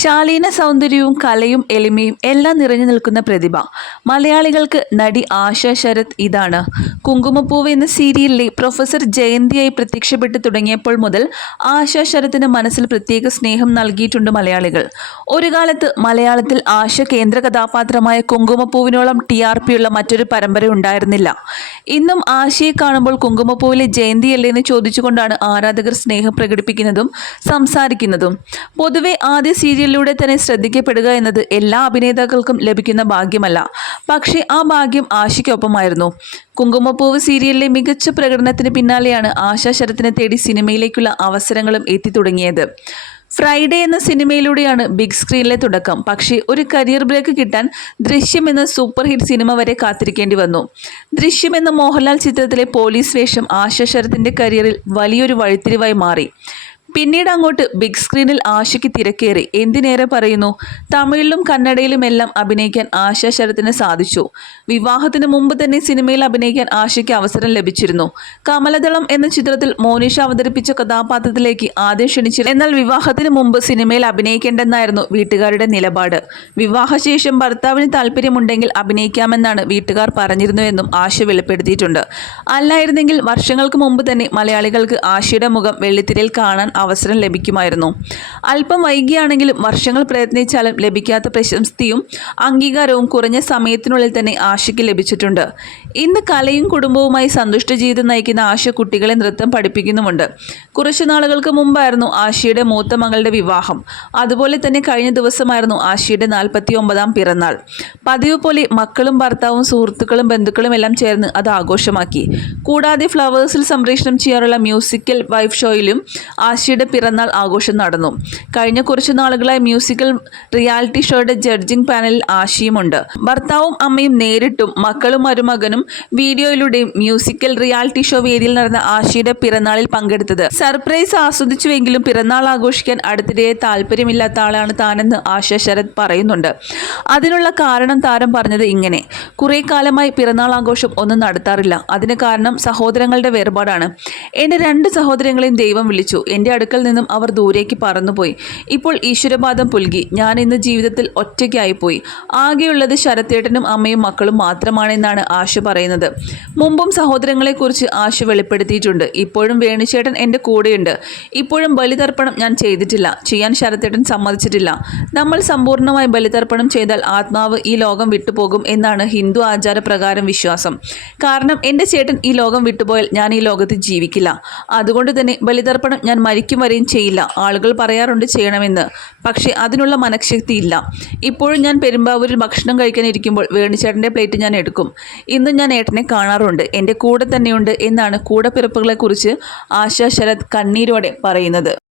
ശാലീന സൗന്ദര്യവും കലയും എളിമയും എല്ലാം നിറഞ്ഞു നിൽക്കുന്ന പ്രതിഭ. മലയാളികൾക്ക് നടി ആശ ശരത് ഇതാണ്. കുങ്കുമപ്പൂവ് എന്ന സീരിയലിലെ പ്രൊഫസർ ജയന്തിയായി പ്രത്യക്ഷപ്പെട്ടു തുടങ്ങിയപ്പോൾ മുതൽ ആശ ശരത്തിന് മനസ്സിൽ പ്രത്യേക സ്നേഹം നൽകിയിട്ടുണ്ട് മലയാളികൾ. ഒരു കാലത്ത് മലയാളത്തിൽ ആശ കേന്ദ്ര കഥാപാത്രമായ കുങ്കുമപ്പൂവിനോളം ടി ആർ പിയുള്ള മറ്റൊരു പരമ്പര ഉണ്ടായിരുന്നില്ല. ഇന്നും ആശയെ കാണുമ്പോൾ കുങ്കുമപ്പൂവിലെ ജയന്തിയല്ലേ എന്ന് ചോദിച്ചുകൊണ്ടാണ് ആരാധകർ സ്നേഹം പ്രകടിപ്പിക്കുന്നതും സംസാരിക്കുന്നതും. പൊതുവെ ആദ്യ സീരിയലിലൂടെ തന്നെ ശ്രദ്ധിക്കപ്പെടുക എന്നത് എല്ലാ അഭിനേതാക്കൾക്കും ലഭിക്കുന്ന ഭാഗ്യമല്ല. പക്ഷേ ആ ഭാഗ്യം ആശയ്ക്കൊപ്പമായിരുന്നു കുങ്കുമപ്പൂവ് സീരിയലിലെ മികച്ച പ്രകടനത്തിന് പിന്നാലെയാണ് ആശ ശരത്തിനെ തേടി സിനിമയിലേക്കുള്ള അവസരങ്ങളും എത്തിത്തുടങ്ങിയത്. ഫ്രൈഡേ എന്ന സിനിമയിലൂടെയാണ് ബിഗ് സ്ക്രീനിലെ തുടക്കം. പക്ഷേ ഒരു കരിയർ ബ്രേക്ക് കിട്ടാൻ ദൃശ്യം എന്ന സൂപ്പർ ഹിറ്റ് സിനിമ വരെ കാത്തിരിക്കേണ്ടി വന്നു. ദൃശ്യം എന്ന മോഹൻലാൽ ചിത്രത്തിലെ പോലീസ് വേഷം ആശ ശരത്തിന്റെ കരിയറിൽ വലിയൊരു വഴിത്തിരിവായി മാറി. പിന്നീട് അങ്ങോട്ട് ബിഗ് സ്ക്രീനിൽ ആശയ്ക്ക് തിരക്കേറി. എന്തിനേറെ പറയുന്നു? തമിഴിലും കന്നഡയിലുമെല്ലാം അഭിനയിക്കാൻ ആശ ശരത്തിന് സാധിച്ചു. വിവാഹത്തിന് മുമ്പ് തന്നെ സിനിമയിൽ അഭിനയിക്കാൻ ആശയ്ക്ക് അവസരം ലഭിച്ചിരുന്നു. കമലദളം എന്ന ചിത്രത്തിൽ മോനിഷ അവതരിപ്പിച്ച കഥാപാത്രത്തിലേക്ക് ആദ്യം ക്ഷണിച്ചു എന്നാൽ വിവാഹത്തിന് മുമ്പ് സിനിമയിൽ അഭിനയിക്കേണ്ടെന്നായിരുന്നു വീട്ടുകാരുടെ നിലപാട്. വിവാഹശേഷം ഭർത്താവിന് താല്പര്യമുണ്ടെങ്കിൽ അഭിനയിക്കാമെന്നാണ് വീട്ടുകാർ പറഞ്ഞിരുന്നുവെന്നും ആശ വെളിപ്പെടുത്തിയിട്ടുണ്ട്. അല്ലായിരുന്നെങ്കിൽ വർഷങ്ങൾക്ക് മുമ്പ് തന്നെ മലയാളികൾക്ക് ആശയുടെ മുഖം വെള്ളിത്തിരയിൽ കാണാൻ അവസരം ലഭിക്കുമായിരുന്നു. അല്പം വൈകിയാണെങ്കിലും വർഷങ്ങൾ പ്രയത്നിച്ചാലും ലഭിക്കാത്ത പ്രശസ്തിയും അംഗീകാരവും കുറഞ്ഞ സമയത്തിനുള്ളിൽ തന്നെ ആശയ്ക്ക് ലഭിച്ചിട്ടുണ്ട്. ഇന്ന് കലയും കുടുംബവുമായി സന്തുഷ്ട ജീവിതം നയിക്കുന്ന ആശ കുട്ടികളെ നൃത്തം പഠിപ്പിക്കുന്നുമുണ്ട്. കുറച്ചു നാളുകൾക്ക് മുമ്പായിരുന്നു ആശയുടെ മൂത്ത മകളുടെ വിവാഹം. അതുപോലെ തന്നെ കഴിഞ്ഞ ദിവസമായിരുന്നു ആശയുടെ നാൽപ്പത്തി ഒമ്പതാം പിറന്നാൾ. പതിവ് പോലെ മക്കളും ഭർത്താവും സുഹൃത്തുക്കളും ബന്ധുക്കളും എല്ലാം ചേർന്ന് അത് ആഘോഷമാക്കി. കൂടാതെ ഫ്ലവേഴ്സിൽ സംപ്രേഷണം ചെയ്യാറുള്ള മ്യൂസിക്കൽ വൈഫ് ഷോയിലും ആശയുടെ പിറന്നാൾ ആഘോഷം നടന്നു. കഴിഞ്ഞ കുറച്ചു നാളുകളായി മ്യൂസിക്കൽ റിയാലിറ്റി ഷോയുടെ ജഡ്ജിംഗ് പാനലിൽ ആശയുമുണ്ട്. ഭർത്താവും അമ്മയും നേരിട്ടും മക്കളും മരുമകനും വീഡിയോയിലൂടെയും മ്യൂസിക്കൽ റിയാലിറ്റി ഷോ വേദിയിൽ നടന്ന ആശയുടെ പിറന്നാളിൽ പങ്കെടുത്തത്. സർപ്രൈസ് ആസ്വദിച്ചുവെങ്കിലും പിറന്നാൾ ആഘോഷിക്കാൻ അടുത്തിടെ താല്പര്യമില്ലാത്ത ആളാണ് താനെന്ന് ആശ ശരത് പറയുന്നുണ്ട്. അതിനുള്ള കാരണം താരം പറഞ്ഞത് ഇങ്ങനെ. കുറേ കാലമായി പിറന്നാൾ ആഘോഷം ഒന്നും നടത്താറില്ല. അതിന് കാരണം സഹോദരങ്ങളുടെ വേർപാടാണ്. എന്റെ രണ്ട് സഹോദരങ്ങളെയും ദൈവം വിളിച്ചു. എന്റെ അടുക്കൽ നിന്നും അവർ ദൂരേക്ക് പറന്നുപോയി. ഇപ്പോൾ ഈശ്വരപാദം പുൽകി. ഞാൻ ഇന്ന് ജീവിതത്തിൽ ഒറ്റയ്ക്കായിപ്പോയി. ആകെയുള്ളത് ശരത്തേട്ടനും അമ്മയും മക്കളും മാത്രമാണെന്നാണ് ആശ പറയുന്നത്. മുമ്പും സഹോദരങ്ങളെക്കുറിച്ച് ആശ വെളിപ്പെടുത്തിയിട്ടുണ്ട്. ഇപ്പോഴും വേണുചേട്ടൻ എന്റെ കൂടെയുണ്ട്. ഇപ്പോഴും ബലിതർപ്പണം ഞാൻ ചെയ്തിട്ടില്ല. ചെയ്യാൻ ശരത്തേട്ടൻ സമ്മതിച്ചിട്ടില്ല. നമ്മൾ സമ്പൂർണമായി ബലിതർപ്പണം ചെയ്താൽ ആത്മാവ് ഈ ലോകം വിട്ടുപോകും എന്നാണ് ഹിന്ദു ആചാരപ്രകാരം വിശ്വാസം. കാരണം എന്റെ ചേട്ടൻ ഈ ലോകം വിട്ടുപോയാൽ ഞാൻ ഈ ലോകത്ത് ജീവിക്കില്ല. അതുകൊണ്ട് തന്നെ ബലിതർപ്പണം ഞാൻ മരിക്കും. വരെയും ചെയ്യില്ല. ആളുകൾ പറയാറുണ്ട് ചെയ്യണമെന്ന്. പക്ഷേ അതിനുള്ള മനഃശക്തി ഇല്ല. ഇപ്പോഴും ഞാൻ പെരുമ്പാവൂരിൽ ഭക്ഷണം കഴിക്കാൻ ഇരിക്കുമ്പോൾ വേണിച്ചേട്ടന്റെ പ്ലേറ്റ് ഞാൻ എടുക്കും. ഇന്ന് ഞാൻ ഏട്ടനെ കാണാറുണ്ട്. എന്റെ കൂടെ തന്നെയുണ്ട് എന്നാണ് കൂടപ്പിറപ്പുകളെക്കുറിച്ച് ആശാ ശരത് കണ്ണീരോടെ പറയുന്നത്.